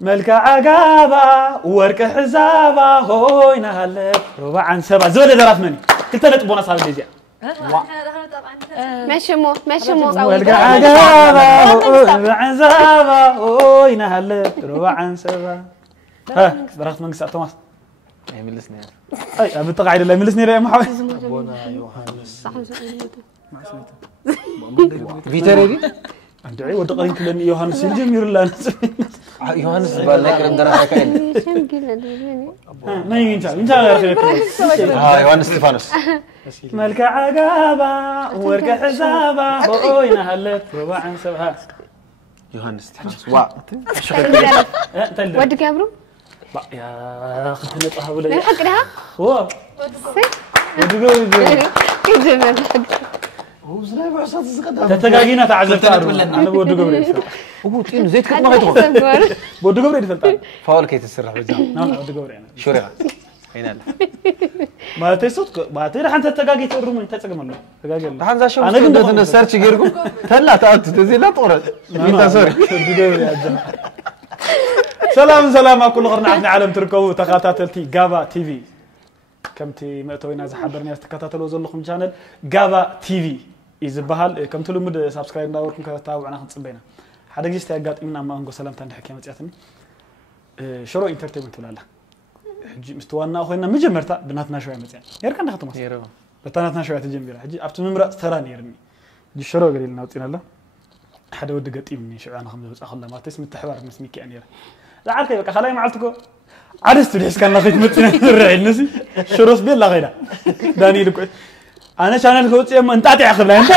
ملك عقابة ورك حزابة هوينا هلا ربع عن سبع زول درات مني كنت نطبونا صار ليزيا ماشي مو ملك عقابة ربع عن سبع هوينا هلا ربع عن سبع ها درات منك ساعة توماس يملسني اي ابي تقعد لا يملسني يا محمد ابونا يوحنس فيتريدي عندي عي ودقرين كلني يوحنس الجمير لا يوحنس بالله كرم درا كاين ما ينجا يا اخي يوحنس ستيفانوس ملك عقابة ورك حسابة هوينا هلا ربع عن سبع يوحنس ستيفانوس وا ودك يا برو لا يا اخي نطها ولا من حق لها هو ودقوا كذب هو زلاي بعصات الزقدة تتقاقينا تعزلت انا بودو قبري هو تين زيت كنت ما يدخل بودو قبري فلتان فاول كي تسرح بزاف نعم بودو قبري انا شوريها هنا لا ما تيسوت ما تير حتى تتقاقي تقرم انت تقم له تقاقي الحين ذا شو انا كنت سيرش غيركم تلا تاعت تزي لا طورت انت سوري بودو قبري يا جماعه سلام كل غرنا عندنا عالم تركبوا تخاتاتلتي غابا تي في كمتي مأتوينا زحبرني استكتاتلو زلكم channel غابا تي في يزبحال كم تلمد سبسكرايب داوركم كتابعنا خنصبينا حدا جيس تياغاطينا ما انغو سلامتا نحكي مصياتني شرو انترتينمنت ولالا حجي مستوانا خوينا مجمرتا بناتنا شويه مصيان يركن نختمس يرو بتاناتنا شويه تجمبيرا حجي ابت ممرا ثران يرني جي شرو غريلنا وطينا لا حدا ود غطيمني شعانا خمس وصخله ما تسم التحوار مسميكي انير لعلك بقى خلاي معلتكو عرست ليش كان لقيت متنا الرعيل نسي شروس بيلا غيره داني لك انا شانل كوتي ما انت تعقب لا انت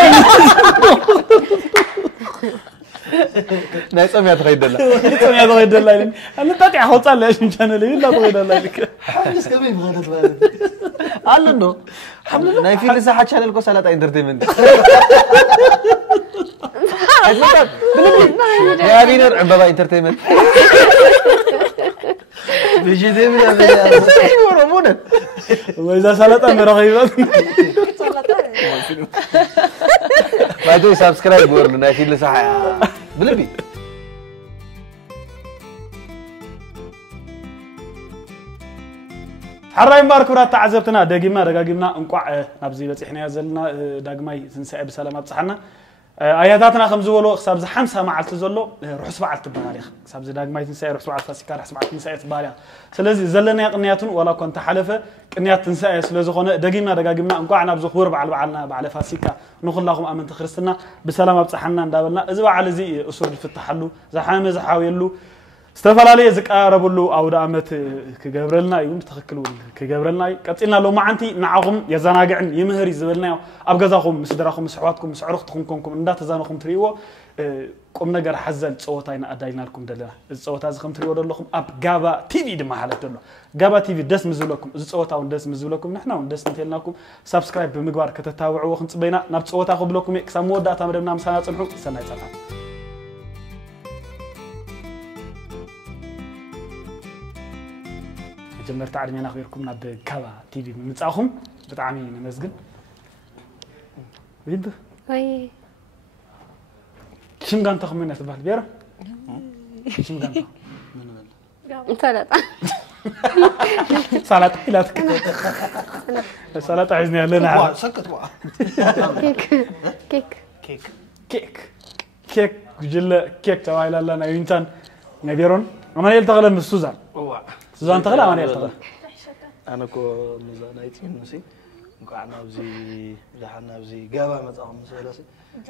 نايصم يا تغيدلا نايصم يا تغيدلا انا انت تعخوص ليش شانل يلا تغيدلا لك حمس كمان بغلط بقى قال انه حمل ناي في لسه حد شانل كو سلاطه انترتينمنت يا دينر عبابا انترتينمنت بيجي دايما ورمونا واذا سلطه مرغيبه بعدو سبسكرايب ورنا في لسه بلبي حراي مباركورات تعزبتنا دغيما انقع نابزي بصحنا يزلنا داغماي تنسى بسلامه بصحنا اياتاتنا خمس ولو حساب ز 5 معلت زلو روح سبعه تباليخ حساب ز داغماي تنسى روح سبعه فاسيكا روح سبعه تنسى تباليخ سلازي زلنا قنياتن ولا كنت حلفه قنيات تنسى سلازخونه دغيما انقع نابزو خور بعل فاسيكا نخلهم امنت خرستنا بسلامه بصحنا اندابلنا از بعل زي اسور الفتحلو زحامه زحاويلو استفلالي زقاربلو اود امت كغبرلنا يوم تخكلوا كغبرلنا قصينا لو معنتي نعهم يزناغعن يمهر يزبلنا اب غزاكم مسدراكم مسحواتكم مسعرختكم اندا تزانكم تريو قوم نجر حزل صوتاينا اداينا لكم دلنا الصوتا زخم تريو دلكم اب غابا تي في دما حالت دلو غابا تي في دس مزلكم صوتاو دس مزلكم نحنا دس نتلناكم سبسكرايب بمغبار كتتابعوا خنصبينا ناب صوتا خبلكم كسام وداتا مدمنا مسانا صنحو سناي صفا جمرت عدمنا خيركم ناب كابا تي في مصاخم بطعمي نمسجن ويد وي شم غانتا خمينا تبال بيرا شم غانتا سلطه سلطه سلطه عايزني لنا سكت بقى كيك جل كيك توايل لنا ينتن نبيرون اما يلتغل من سوزان سوزان تغلا انا يلتغل انا كو مزانايتي نسي قعنا بزي زحنا بزي غابا مصاهم مسلاسي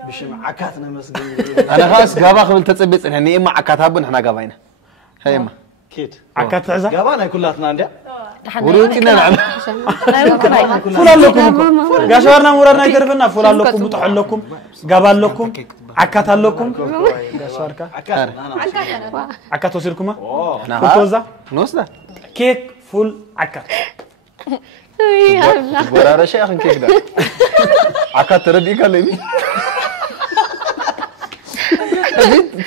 بشم عكاتنا مسجن انا خلاص غابا قبل تصبيت يعني اما عكاتابن احنا غاباينا هيما كيت عكات عزا غابا انا كلاتنا عندي وروتنا نعم فلان لكم غاشورنا مرنا يترفنا فلان لكم مطحن لكم غابا لكم عكات لكم غاشوركا عكات وسيركم فوتوزا نوصل كيك فول عكات ورا شيء اخن كيك ده عكات تردي كلمي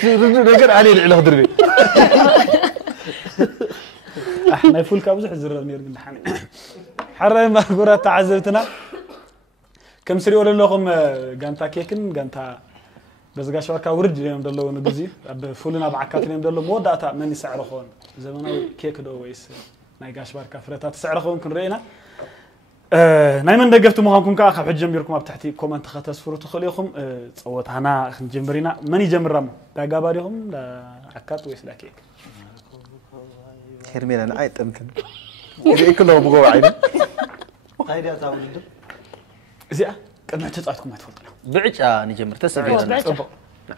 نقدر عليه العلاج دربي احنا يفول كابوز حزر نير من حني حرام ما تعذبتنا كم سري ولا لكم غانتا كيكن غانتا بس قاش وركا ورد اليوم دلو نجزي بفولنا بعكات اليوم دلو موداتا من يسعر خون زمانه كيك دو ويس ناي قاش وركا فريتات سعر خون كن رينا نايمن دقفتو مخانكم كا خاب حجم بيركم ابتحتي كومنت ختصفروا تخليكم صوت هنا جمبرينا من يجمر رم دا غاباريهم دا عكات ويس لا كيك هرمينا انا عيط امتن اذا كله بقوا عيني هايدي اتاولد زي قدنا تصايتكم ما تفضلوا بعجا نجمر تسبينا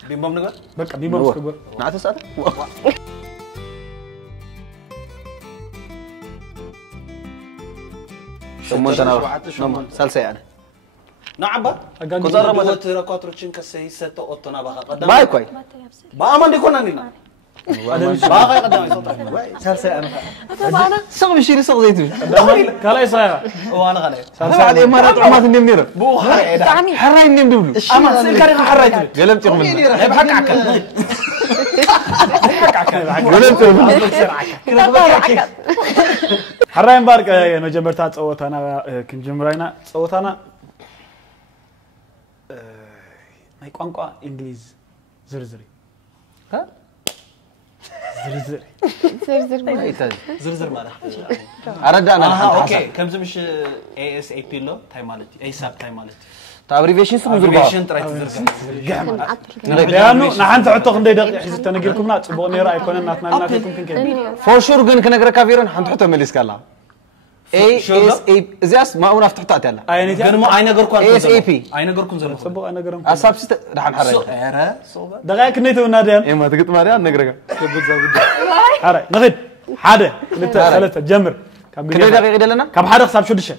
بيمم نغير بقى بيبرس كبر نعت تسال شمون انا سالسه انا نعبا كزار ما تركواتروچن كسي ستو اوتنا باخا قدام باي كوي با ما دي كنا نينا باخا قدام يسوط سالسه انا طبعا سق بشيري سق زيتون كلا يصاير وانا غلي سالسه الامارات عمات النمير بو حري حراي النم دبلو اما سلكاري حراي قلمت يوم بحق عكا قلمت حرايم بارك مجبرتا صوتانا كنجمراينا صوتانا ماي قانقا انجليز زرزري ها زرزري زرزر ماله اردانا اوكي كم زمش اي اس اي بي لو تاي مالتي اي ساب تاي مالتي ابريفيشن سمو زربا ابريفيشن تراي تزرغا لانه نحن عطوك ندي دقيق حيز تنقلكمنا صبغ نيرا ايكون ناتنا ناتكم كنكن فور شور غن كنغرا كافيرن حنت حتى مليس كلا اي اس اي زياس ما اون افتحت يلا اينتي غن ما اي نغركم اي اس اي بي اي نغركم زلو صبغ انا غرم اساب ست رحن حرج اره صوبا دقائق نيتو نادين اي ما تقط ماريا نغرا حري نغد حدا ثلاثه جمر كده دقيقه دلنا كم حدا حساب شدشه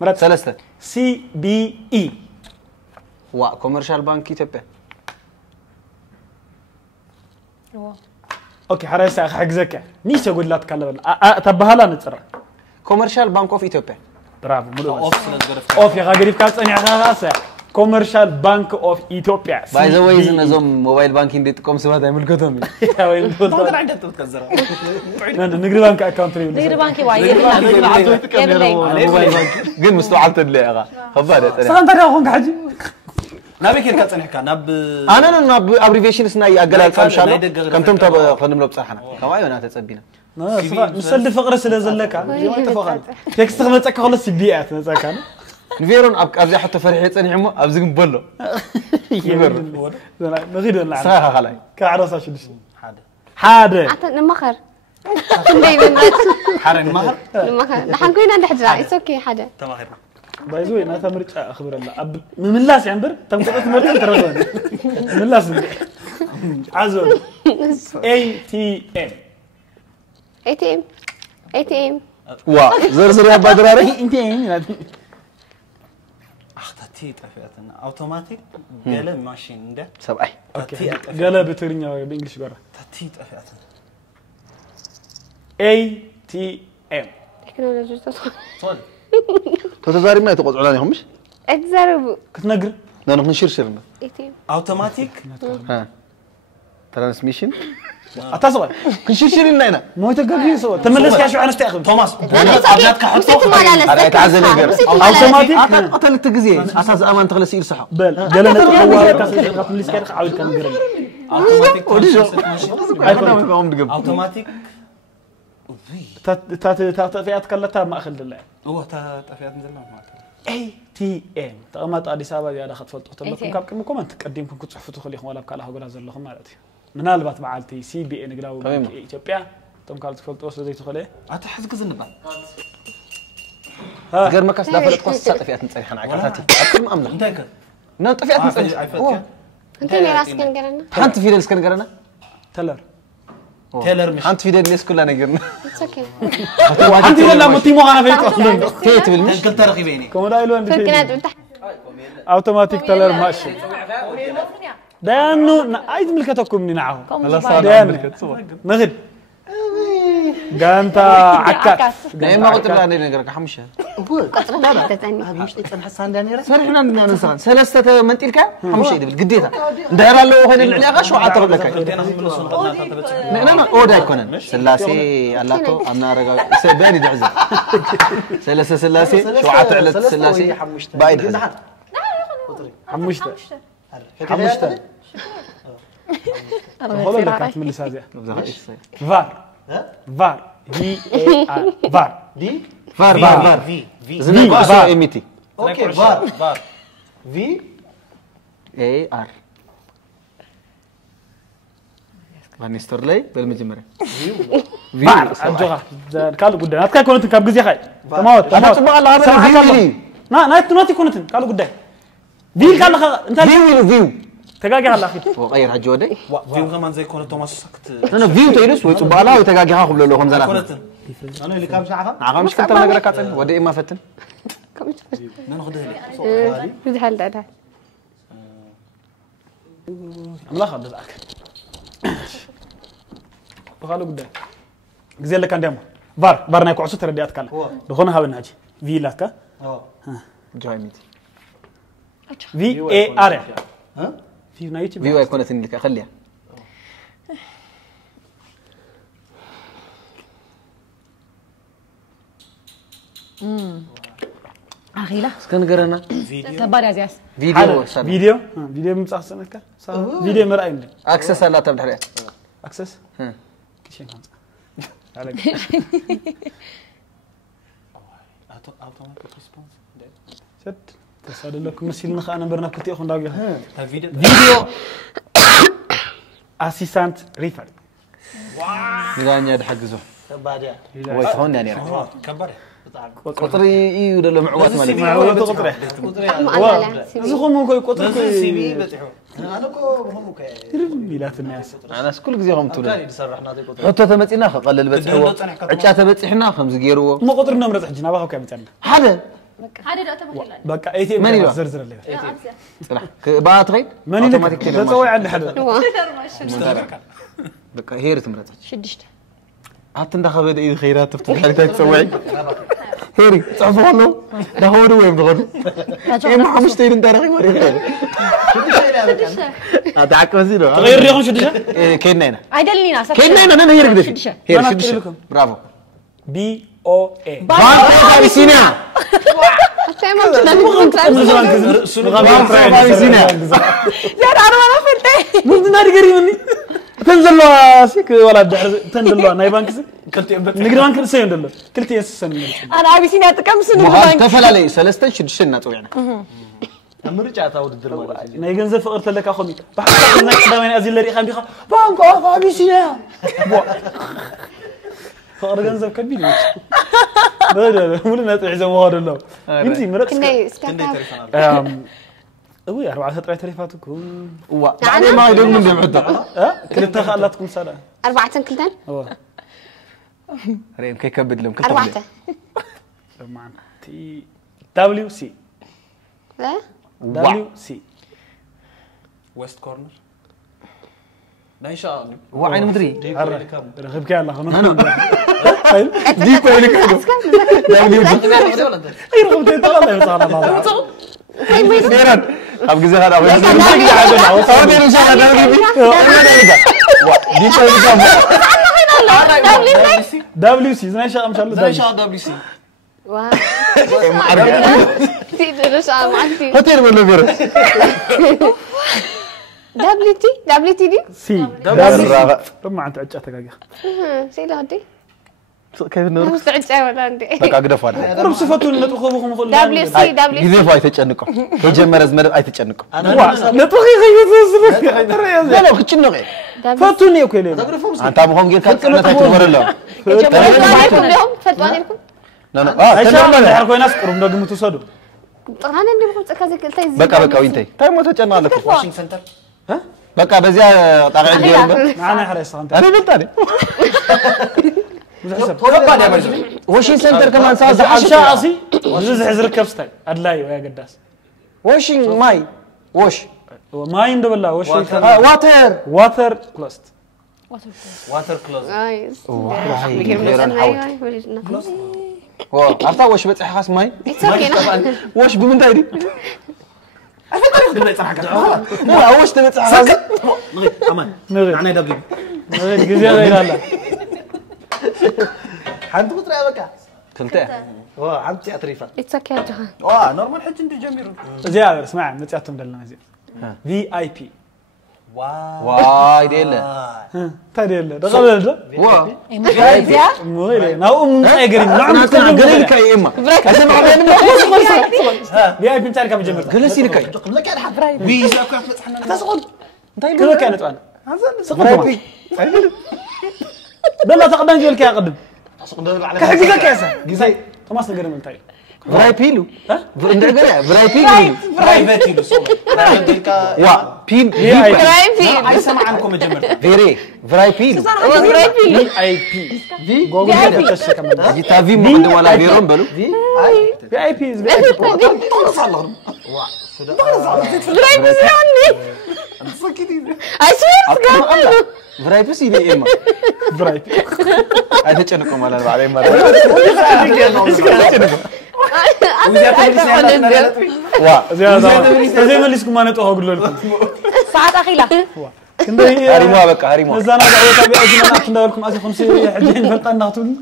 مرات ثلاثه سي بي اي وا كوميرشال بانك اثيوبيا اوكي حريص حجزك نيش اقول لا تكلم تبهلا نصر كوميرشال بانك اوف اثيوبيا برافو ملو اوف سلازغرف اوف يا غريب كاصني خاصه كوميرشال بانك اوف اثيوبيا باي ذا واي زنزوم موبايل بانكينج دي تقوم سبات يملكتهم يا وين ما عندك تتكزر نغري بانك اكونت نغري بانكي وايد موبايل بانك قل مستوعبت اللي اغا خبارة سانتا راخون حاجي نابي كير كتصنحك ناب انا ناب ابريفيشن سناي اقلال ان شاء الله كنتم تب خنملو بصراحه كواي وانا تصبينا مسل فقره سلازلك تفقل تكست خمصك خلص بيئات نصاك نفيرون ابزي حتى فرحي صنيعمو ابزي بلو نغيد نلعب صراحه خلاي كعرسه شدش حاده حتى نمخر دايما حرن مهر نمخر نحن كلنا نحجر اتس اوكي حدا تماهر بايزوي انا تمرج اخبر الله اب مملاس ينبر تمقطت مرت ترغون مملاس عزول اي تي ام اي تي ام اي تي ام وا زرزر يا بدراري انت اختي طفيتنا اوتوماتيك قال ماشين ده سبعي اوكي قال بترينيا بانجلش غره تي طفيتنا اي تي ام تكنولوجيا تدخل تتزاري ما يتقطعوا لنا همش اتزربوا كتنقر لا نحن نشرشر اي تي ام اوتوماتيك ها ترانسميشن اتصل كنشرشر لنا هنا مو تقبلي سو تملس كاش انا استاخذ توماس ابيات كحطوا هذا يتعزل نقر اوتوماتيك قتل التجزيه اساس امان تغلس يصح بل قالنا تقوى كاس مليس كاش عاود كان غير اوتوماتيك اوتوماتيك اوتوماتيك تطفيات كلتها ما اخذ الله هو تطفيات نزلنا ما اي تي ام تقمط اديس ابابا يا دخل تفلطوا تبكم كابكم كومنت قديمكم كتصحفتوا خليكم ولا بكاله هغلا زلكم مالتي منالبات معالتي سي بي ان غلاو اثيوبيا تم قال تفلطوا زي تخلي اتحز كزنبا غير ما كاس دافلت قص طفيات نصيحن عكاتي اكم امنا انتك نا طفيات نصيح انت اللي راسك نقرنا حنت في ديل سكنغرنا تلر تيلر مش حنت في ديل ليس كلنا نقرنا اتس اوكي انت ولا متيمو انا في اصلا تيت بالمش كنت رقيبيني كم دايلو انت فكنا تحت اوتوماتيك تلر ماشي دانو عايز ملكتكم من نعه الله صار دانو نغد غانتا عكات دايما قلت لها نقرك حمشه قطرة تتعني مش تنحى ساندانيرا سرحنا ننسان ثلاثه منطلك حمشه يدبل قديتها ندير له هنا العلاقه شو عطر لك نعم اودا يكون سلاسي اللاتو انا رجع سباني دعزه ثلاثه سلاسي شو عطر سلاسي بايد حمشته هقول لك هتملس هذه بزاف إيش فار فار في اي ار فار دي فار في زين بقى إيميتي اوكي فار في اي ار فانيستر لي بالمجمرة فار أجوها قالوا قدام أتكلم كونتن كاب جزية خاي تمام أنا تبغى الله هذا فيو نا ناتي كونتن قالوا قدام فيل قال لك أنت فيو تجاجي هلا أخي وغير هجودي فيو كمان زي كونة توماس سكت أنا فيو تيرس وتبغى الله وتجاجي ها قبل لهم زلمة أنا اللي كام ساعة نعم مش كنت نقرأ كاتن ودي ما فتن ناخذها لي بدي هل ده لا خد ذاك قالوا قدام جزية لك عندهم فار نايكو عصو تردي أتكلم دخلنا هذا الناجي في لك جايميتي في اي ار ها في نايتي فيو يكون لك خليها أخيلا سكن قرنا كبار يا زياس فيديو فيديو متصل سنك فيديو مرأي مني أكسس لا تبدأ عليه أكسس كل شيء خمسة على شد تسأل لكم مسيل نخ أنا برنا كنت أخون داقي فيديو أسيستانت ريفر ميزانية ده حجزه بعدين ويتهون يعني كبر قطري إيه ولا معوات مالك معلومة قطرة زخم مو كوي قطرة سي في بتحو أنا كو بهم كي ميلات الناس أنا كل جزء هم تقول كان يسرحنا ذي قطرة حتى تمتنا قلل بتحو عشان بتحنا خمس جيرو ما قطر نمرة حجنا بقى كم تعمل هذا هذه لا تبغى بقى أي تيم ماني زرزر اللي صراحة بقى غير ماني لك تسوي عند حدا بقى هيرت مرات شدشت حتى ندخل بدأ إذا خيرات تفتح حالك تسوي هيري تعرفوا له ده هو ده وين بغل إيه ما مش تيرين تاريخي مريخ أتعك مسيره تغير ريحهم شدشة كيننا هنا عدلني ناس كيننا هنا أنا هيرك دفي هير شدش برافو بي او اي بانكو بسينا زين أنا ما فهمت ممكن نادي قريب تنزل له سيك ولا تنزل له ناي بانك كنت نقدر بانك سين دله كلتي يسسن أنا أبي سيني أتكلم سنو مهار تفل علي سلستن شدشنا توينا مرجع تاود الدرما ناي جنزل فقرت لك أخوي بحث ناك سلامين أزيل لري خام بيخا بانك أبي سينا فقر جنزل كبير لا ولا نتعزم مهار الله يمشي مرت أوي 4 تليفاتكم وبعدين ما يدوم من بيمعدة كلتها خلاتكم سنة 4 كلتن ريم كي كبد لهم 4 طبعا تي دبليو سي لا دبليو سي ويست كورنر لا إن شاء الله هو عين مدري رغب كان الله أنا دي كويس كده دبليو اي رغب تي الله يسعد الله سيران أبغى زهر أبغى زهر دبليو سي زين شاء الله لا إن شاء الله دبليو سي واو تقدر شو معك هتير ولا غير دبليو تي دي سي دبليو ما أنت عجتك يا سي لا دي كيف نور مستعجل ولا عندي لك أقدر فاضي رب صفاتون نتوخوهم خل دبليو سي إذا فايت تجنكم تجمع زمر أي تجنكم نتوخي خيوط لا لا خشنا غير فاتوني يا كلين أنت أبغون غير كنا تحتمر الله فتوانيكم لا لا أي شيء ما نعرفه ناس قرب نقدم تصدق أنا عندي بقول كذا كلتي بقى وينتي طيب ما تجنا لك واشنطن سنتر ها بقى بزيا طاقع الجيل معنا حريص أنت أنا نلتاني كبر يا بجر وشين سنتر كمان صار عشاء أصي وزز حزر كبستاي أدلاي ويا قداس واشين ماي وش ما يندب الله وش واتر كلوست واتر كلوز نايس عرفت وش بتصح خاص ماي وش بمنتهي دي لا وش تبي تصح خاص أمان نغير أنا دبليو نغير جزيرة غير الله حد قطر يا بكا كلته عم تأتريفا اتسكي يا جهان نورمال حج انت جميل زيادة اسمع نتعتم دلنا زين VIP واي ديله تديله دخل ده وا إمتى؟ مويله ناو تايغري انا كان قليل كاي اما اسمع علينا بي اي بي نتاعك بجمر جلسي لكاي قبل كان حد بيزا كان فتحنا تسقط كذا كانت انا سقط بالله تقدم جيل كي اقدم كحجزك كاسه جزاي توماس نقدر من تاي فراي بيلو ها ندغرا فراي بيلو برايفت يلو سو وا بين اي سمع عنكم جمر فيري فراي بيلو بي اي بي في جوجل كده كمان جي تافي مقدم ولا بيرون بلو بي اي بي بي اي بي صار فراي بس يدي اما برايت انا تشنكم على بعدين مره وا زي ما ليسكم ما نتوه اقول لكم ساعات أخيلة كندي هاريمو بقى هاريمو نزانا دعوة تابعة جينا نحن لكم أسي 50 حجين فلطان نغتون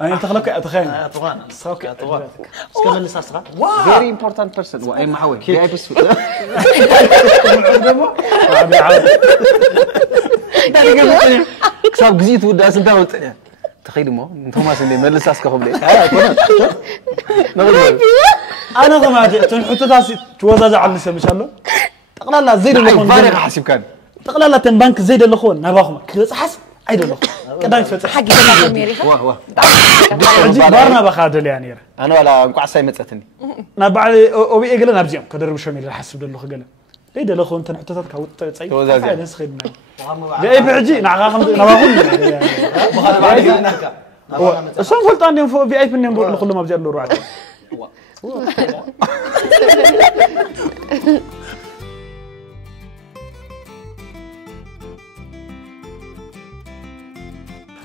أنا تخلق أتخيل طبعا اوكي طبعا اسكمل لي صار فيري امبورتانت بيرسون واي محاوي جاي بس كسب جزيت وداس انت قلت تخيل مو توماس اللي ملس اسكهم لي أنا كما تنحط تاسي توزع على النساء مش الله تقلل زيد اللي خون فارغ حاسب كان تقلل تنبانك زيد اللي خون نباخم كذا حسب عيد اللي خون كذا يفتح حقي تبع الميريخة واه واه بارنا بخادل يعني انا ولا انقع ساي مصتني نبع أوبي إجلا نبزيم كدر شو مير حسب اللي خجلا ليه اللي خون تنحط تاسك كوت تصيد توزع ناس خدنا جاي بحجي نعاقم نباخم يعني بخار بعد هناك الصوم قلت عندي فوق في أي فنان بقول كل ما بجي له روعة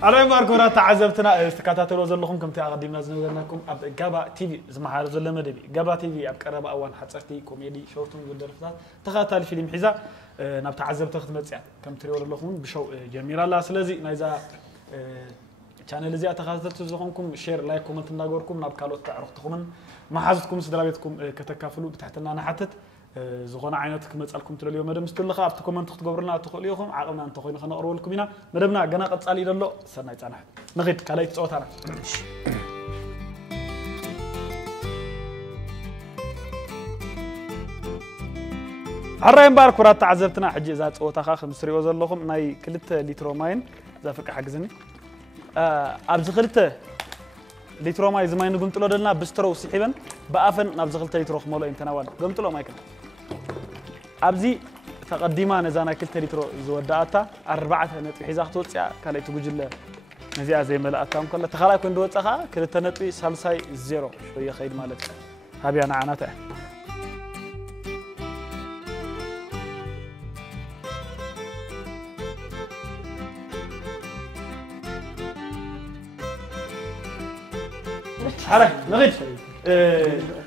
أنا ماركورا تعذبتنا استكاتاتلو زلهم كم تقدمنا زنقناكم أب جابا تي في زمحار زل مدبي جابا تي في أبقرب أوان حصرتي كوميدي شورتون ودرفات تخاتل فيلم حزا ناب تعذبت خدمت يعني كم تريور لهم بشو جميل الله سلازي نايزا channel زي أتخاذت زخمكم شير لايك كومنت ناقوركم ناب كالوت تعرفتكم ما حازتكم سدرابيتكم كتكافلوا بتحتنا أنا حتت زغنا عيناتك مسألكم ترى اليوم مدام ستيل لخا أفتكم أن تختبرنا تخليهم عقلنا أن تخلينا خنا أقرأ لكم هنا مدامنا جنا قد سألي لله سنة أنا نغيت كلاي تصوت أنا عرّين بارك ورات تعذبتنا حجي ذات صوت أخا خمسري وزر لكم ناي كلت لتر ماين ذا فك حجزني أبز خلته لتر ماي زمان قمت له دلنا بسترو سحبا بأفن نبز خلته لتر خمولة إنتناوال قمت له ما يكن أبزي تقديما نزانا كلت لتر زوداتا 4 نتي حزاختو صيا كالي تجوجل نزيا زي ملأتام كله تخلا كون دوت أخا كلت نتي سالساي 0 شوية خير مالك هابي أنا عناته حرك نغيت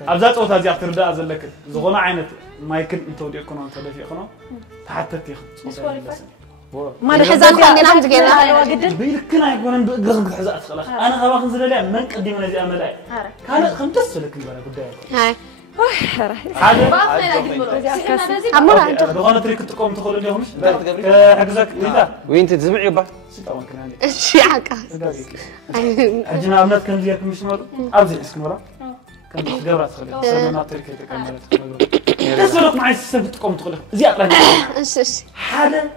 أبزات أوتها زي أفترداء زلك زغنا عينت ما يمكن أنت ودي أكون أنت اللي في خنا تحتت يخط ما الحزام كان نعم تجينا بيلكنا يكون بقرق حزام خلاص أنا خلاص نزل لي من قديم نزي أملاء كان خمسة لك البارح قدامك هاي هذا عمرها أنت بغانا تريك تقوم تدخل اليوم حجزك إذا وين تتزبعي با طبعا كان عندي شي حكا أجينا أبنات كان زيك مش مر أبزي اسم مرة كان تجربة خلي سلمنا تريك تكمل تسرق معي السبت تقوم تدخل زي أقل إيش حدا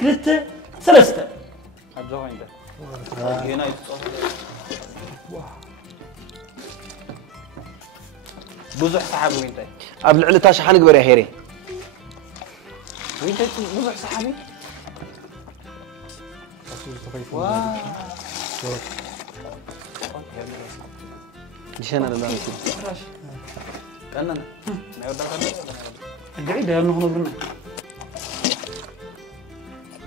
كلته ثلاثة عبد وين ده هنا بزح صحابي وين ده قبل علتا شحن قبر يا هيري وين ده بزح صحابي جينا لا كاننا قاعد يا ابن خنوبنا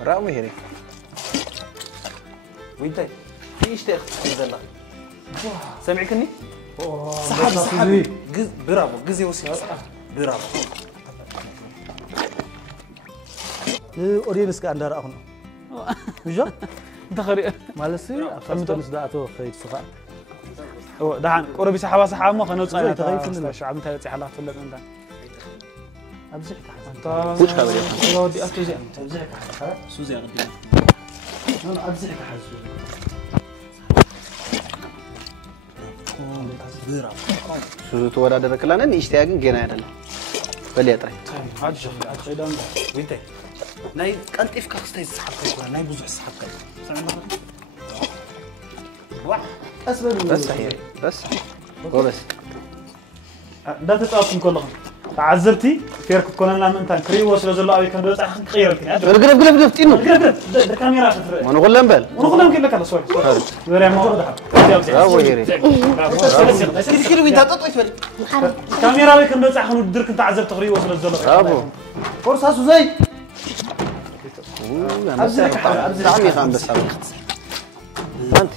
راوي هيري وين ده ايش تاخذ الله سامعكني صحابي برافو جزي وسي برافو أورينس كان دار أخونا وجا انت خري مالسي أفهمت دعته خير صغار دحان قربي سحابة سحابة ما خنوص أنا تغيف الشعب انت يصيح الله فلت انت أبزح كحز فوش كابل يا ودي أبزح أبزح كحز سوزي غدي أنا أبزح كحز سوزو تورادر كلانا نيشتي ግን ገና አይደለም በሊያጥራ عاد شوف خيدان وينت ناي قنطيف كاستاي زحفك ولا ناي بزح زحفك سمعنا واحد بس هي بس بس ده تتقاطم كلهم تعذبتي فيرك كنا لنا انت كري وصل زلوا ابي كان دوص اخ خيرك قرب قرب قرب تينو الكاميرا خفر ما نقول لهم بل ونقول لك كلا سوري وري ما ورد برافو هيري كيلو وين تطيت بل الكاميرا ابي كان دوص اخ ندرك انت عذبت كري وصل زلوا برافو فرصه سوزي أبزح عمي خان بس انت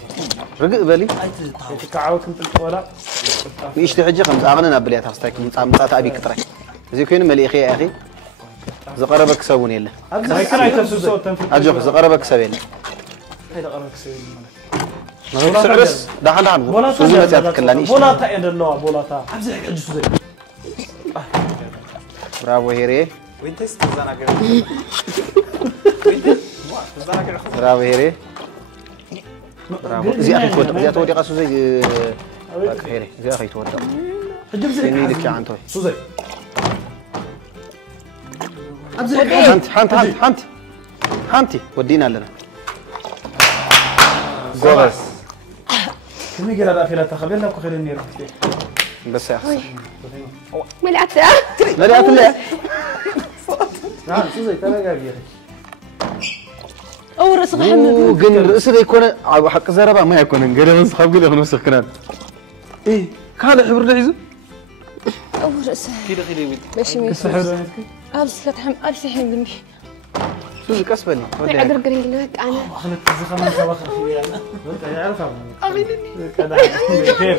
رقق بالي تكعوك انت ولا ايش تحجي خمس اغننا بليات هاستاك مصامصات ابي كتري زي كاين مليخي يا اخي زقربك سوون يله هاي كان يتفسو صوت تنفذ اجوك زقربك سوي يله هيدا قربك سوي بس دحن دحن سوزي ما تاكلنيش بولا تا يدلوا بولا تا ابزح حج سوزي برافو هيري وين تستزانا غير برافو هيري برافو زي اخي تودق زي تودق سوزي هيري زي اخي تودق حج بزح سيني لك عنتو سوزي حنتي ودينا لنا جوبس كم يجي هذا فيلا تخبير لك خير النير بس يا اخي ملعت مليات اللي نعم سوزي تلاقى يا اخي او رأس محمد وقن رأس يكون حق زربا ما يكون قال من صحاب قال يخنو سكنان ايه كان حبر لحيزو أو رأس كده كده وين ماشي ماشي سحر ألف لتحم ألف حين دمي سوزي كسبني عبر قريب لك أنا اخذت زخمه كواخر انت يعرفها كذا كيف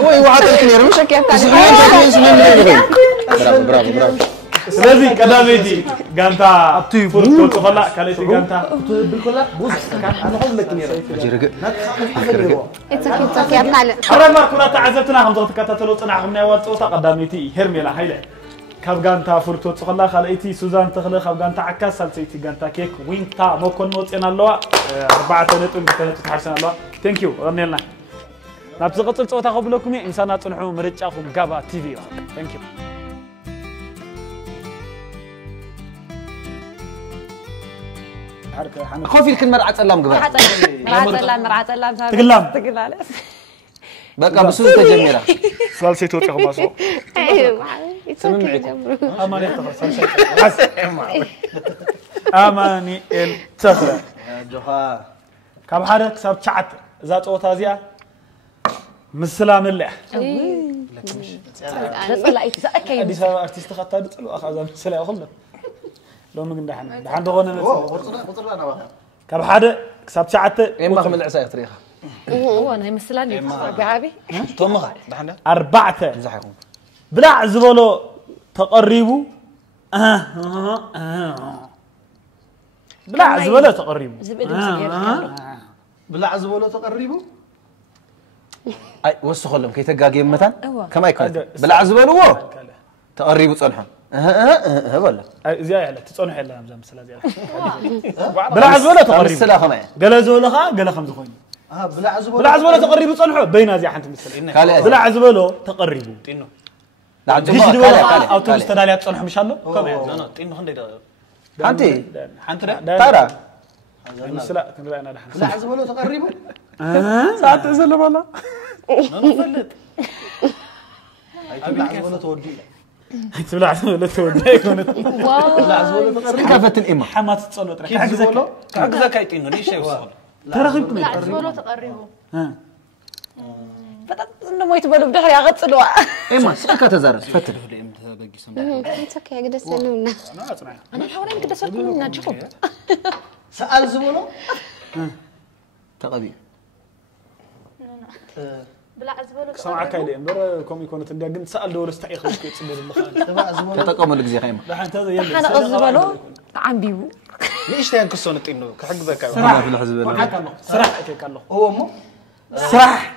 هو واحد الكنير مش كيف برافو برافو برافو ስለዚህ ቀዳሜቲ ጋንታ ፉርቶ ተፈላ ካለቲ ጋንታ بالكل بوز كان انا اقول لك نيره جرق اتسكت يا طالع حرما كنا تعزبتنا هم تكتاتلو صنعهم ناي والصوتا قداميتي هرميلا هايله ካብ ጋንታ ፉርቶ ተፈላ ካለቲ ሱዛን ተخله ካብ ጋንታ ዓካስ ሳልሰይቲ ጋንታ ኬክ ዊንታ መኮን ወጽና ኣለዋ 4 ነጥብ ተሓርሰና ኣለዋ ቴንክ ዩ ረኔልና ናብ ዝቕፅል ጾታ ከብለኩም ኢንሳና ጽንሑ ምርጫኹም ጋባ ቲቪ ቴንክ ዩ خوفي الكل مرعى سلام قبل مرعى سلام تقلام بقى بسوز تجميرة سؤال سيتو تخبصو ايوه اماني التخلص اماني التخلص جوها كاب حدا كسب تشعت اذا صوتا زيا مسلام الله رصلا يتسأكي ادي سبب ارتست خطا دصلو اخذ مسلا يخلنا لو من دحن دحن دغونه قطرنا بقى كاب حدا كسب تشعت اما خمل العصايه تريخه هو انا يمثلني بعابي تومغ دحن 4 زحيكم بلا زبلو تقريبو بلا زبلو تقريبو بلا زبلو تقريبو اي وسخلهم كي تقاقي متان كما يكون بلا زبلو تقريبو صنحه ولا زي على تصنح يلا مزام مسلا زي بلا زبلو تقريبو مسلا خما قال زولها قال خمس خوين بلا زبلو تقريبو صنحه بينا زي حنت مسلا بلا زبلو تقريبو طينو لا جيش دولة أوتوبيس تدالي أتصنح مش هلو كم يعني؟ لا طينو خندي أنتي حنت ترى مسلا كنا أنا دحين لا زبلو تقريبا ساعة تسلم والله نفلت هاي زبلو تودي تبلع زبلو تودي كنت لا زبلو تقريبا كافة الإمام حمات تصلوا ترى كيف زبلو كذا كاي طينو ليش يوصل ترى غيب لا زبلو تقربوا انه ما يتبلوا بدحر يا غتصلوا إما سكة تزارس فتل انت كي قد سنونا انا حاولين كده سالكم منا تشوفوا سأل زبلو تقبي بلا زبلو سمع كايدي امبر كوم يكون تندقن سأل دور استحيخ وش يتصبر الله تبع زبلو تتقوم لك زي خيمة دحين هذا يلي انا الزبلوا عم بيبو ليش تنكسون طينو كحق ذاك في الحزب صراحة كيك الله هو مو صراحة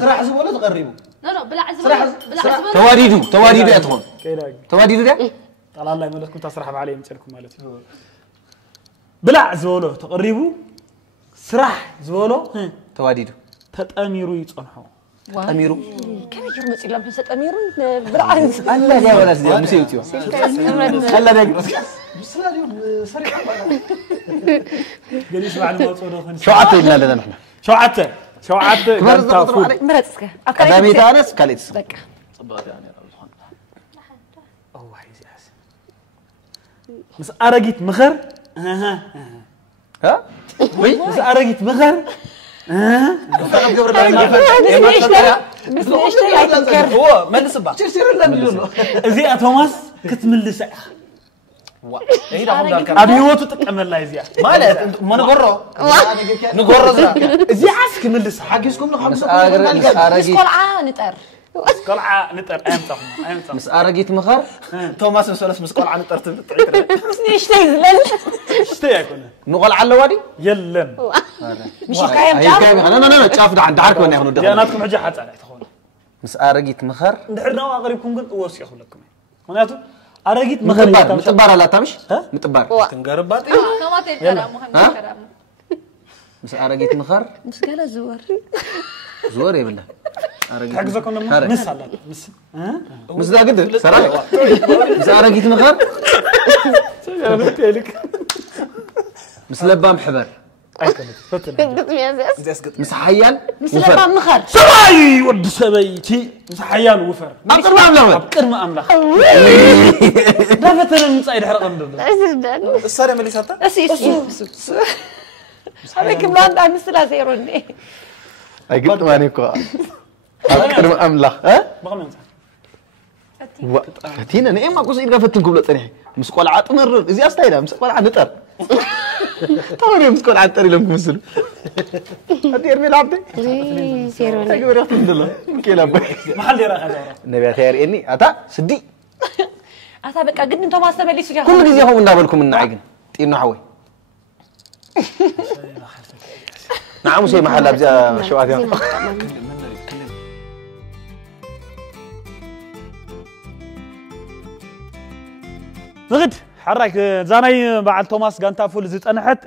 صراحة زبلو تقريبا لا بلا عزبلو تواديدو يا تخون كيدا تواديدو ده طلع الله يملككم تصرح عليه يمثلكم مالتي بلا زولو تقريبو سراح زولو تواديدو تطاميرو يصنحو أميرو كم يجرم تسيلم بس أميرو بالعكس الله يا ولا سيدي مسيوتيو الله ده بس لا اليوم سريع قاليش بعد ما تصوروا خنس شو عطينا لنا نحن شوعته غنتا فوق مرتسك قدامي تانس كاليتس بك صبات يعني اوه حيزي حسن مس ارغيت مخر ها وي مس ارغيت مخر فقط قبر بس ايش تاكل هو ملص بقى شير لا مليون ازي توماس كتملس هيدا هم دارك ابيوت تقم الله ازي مالت ما نقرو نقرو زرا ازي عسك ملس حقيسكم له مس 5 ارغيت مسقلعة نطر قلعه نطر ايمتخم مس ارغيت مخر توماس مسولس مسقول عن طرت بتعيد ايش تايزلل اشتي يكون نقول على وادي يلم مش كايم هي كايم لا شاف ده عند عارك وين ياخذوا جاناتكم حجه حتى على تخون مس ارغيت مخر دحرنا قريبكم كن اوسيخ لكم معناته ارغيت مخر مطبار لا تمش مطبار تنقربات كما تفكر مهم كلام مس ارغيت مخر مش قال زور زور يبلا ارغيت حجزكم مس على مس مس ده قد صراحه مس ارغيت مخر انا بتقلك مس لبام حبر مس حيان مش لبام مخر سباي ود سبيتي مس حيان وفر اقرب املاح قرم املاح دفتر نصايد حرقم دبل السارة مليساتا اسي هذيك بلاند عن مثل زيروني اي قلت ماني كو اقرب املاح ها بقى من هتينا انا ما قصيد غفتن كبل صريح مسقول عطمر ازي استايدا مسقول عنطر طبعا مسقول عنطر لهم مسلو هدي ارمي لعبتي سيروني اقبر الحمد لله كيلا محل يرا خزا النبي تيريني اتا سدي اتا بقى قد انتم ما سبليسو يا كل غزي هم نابلكم النعيقن طينو حوي نعم شيء محل ابزا شوات يا نغد حرك زاناي بعد توماس غانتا فول زصنحت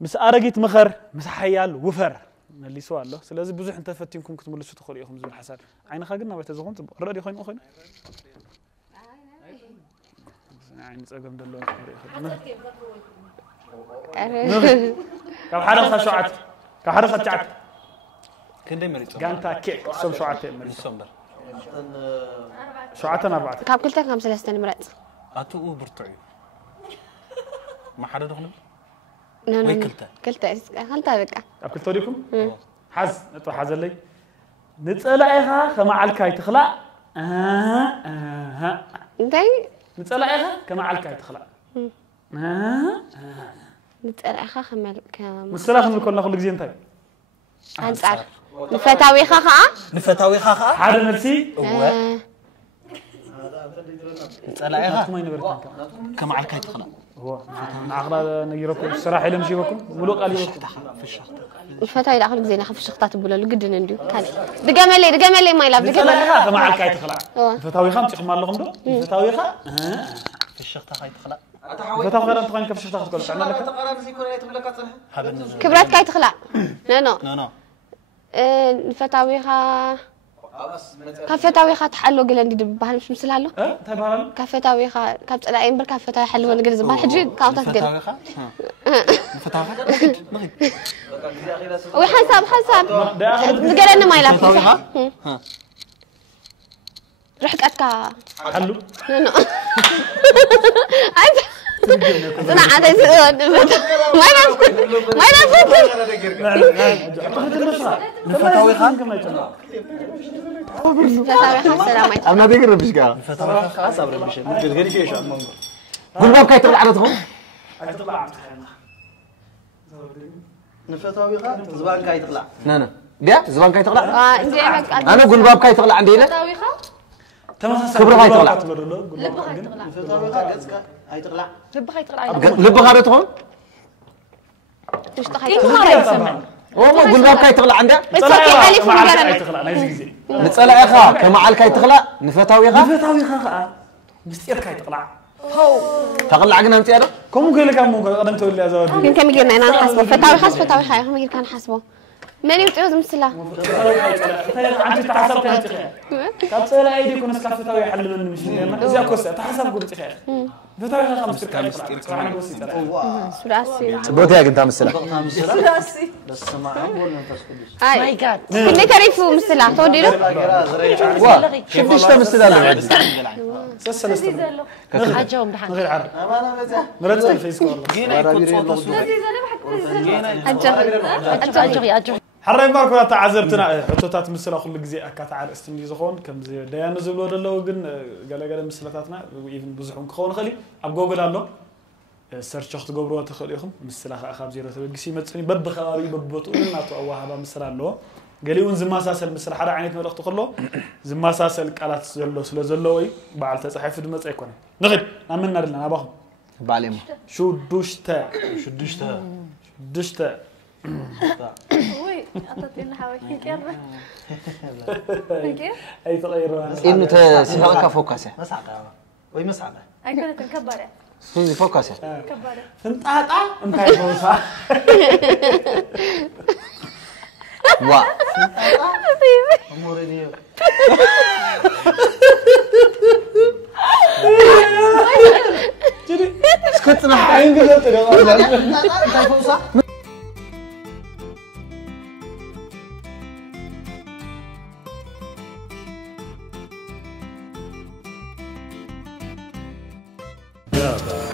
مس ارغيت مخر مس حيال وفر مليسو الله سلازي بزح انت فتينكم كتملسو تخليكم زول حسن عين خاغنا بيت زخون رادي خوين خوين عين صقم دلو كم حرف شعات كم حرف شعات كندي مريض غانتا كيك سم شعات مريض شعاتنا أربعة كاب كلتا كم سلسلة مرات أتو برتعي ما حدا دخل نو كلتا بقى أكل توريكم حز نتو حز اللي نتسألها كما علكاي تخلق انتي نتسألها كما علكاي تخلق نتسألها كم مسألة خم نكون ناخذ زين طيب أنصار نفتاوي نفتاوي خاخا حدا نفسي تسألها كما على كاي تخلق هو نعقل نجيركم الصراحة إلى مشيبكم ملوك قال يوكم الفتاة إلى آخر زين أخف الشخطات بقول له جدا نديو كان دقملي ما يلعب نتسألها كما على كاي تخلق فتاوي خم تخمر لكم دو فتاوي خا في الشخطة خاي تخلق فتاوي غير أنت كيف الشخطة تقول عنا لك كبرات كاي تخلق نو الفتاوي كافتاوي خا تحلو قال عندي دبان مش مثل هالو تبارك كافتاوي خا كابت لا ينبر كافتاوي حلو نقول زمان حجي كاوتات قال فتاوي وحساب نقول أنا ما يلعب رحت أتكا حلو نو أنا عاد يسوون ما ينافق فتاوي خا السلام عليكم أنا ديك ربش قال فتاوي خا صبر بش غير كيش أمم قول باب كاي تطلع عرضهم نفتاوي خا زبان كاي تطلع نانا بيا زبان كاي تطلع أنا أنا قول باب كاي تطلع عندي له كبر هاي تطلع نفتاوي خا قصك هاي تطلع لبخ يطلع لب غارتهم مش كيف تخيل ما يسمع وما قول باب كاي تغلى عنده صوتي حليف نجرنا تخلق نايز جزي نتصلى اخا كمعال كاي تغلى نفتاوي اخا فتاوي خا مستير كاي تقلع تغلى عقنا انت يا كم قال لك امو قدم تقول لي ازود يمكن كم يجينا انا نحسبه فتاوي خايف ما يجي كان حسبه ماني بتعوز مسلا انت تعصب كانت كابسل ايدي كنا سكافتاوي حل من مش اذا كوسه تحسب قلت خير فتاوي خا مستير كاي انا بس سلاسي بوتي يا كنت مسلا سلاسي بس ما أقول أنت سكدش ماي جاد كل تعرفوا مسلا تودي له وا شديش مسلا اللي سلسله حاجهم دحين غير عرب أنا بزح مرت الفيس والله أجري حري ماركو لا تعذرتنا حطوتات مسلا كل غزي اكاتعر استمدي زخون كم زي ديان زبلو دلو ግን ገለገለ مسلاتاتنا ኢቭን ብዙحون كخون خلي اب جوجل الله سيرش اخت غبرو تخليكم مسلا اخاب زيرو تبغسي مصني بب خباري ببوتو ناتو اوهابا مسلا الله قاليون زماساسل مسلا حدا عينت ملخت كله زماساسل قالات زلو سلا زلو وي بعل تصحيف دمص ايكون نخد امنا دلنا اباهم بعلم شو دوشتا وي أعطيتني حواكي كرة كيف؟ اي تغيروا انه تسيبك فوكاسه مسعقة وي مسعقة أي كنت مكبرة سوزي فوكاسه مكبرة انطاطا انتي بوسا وا أموري دي سكتنا عين قلت أنت فوسا غابة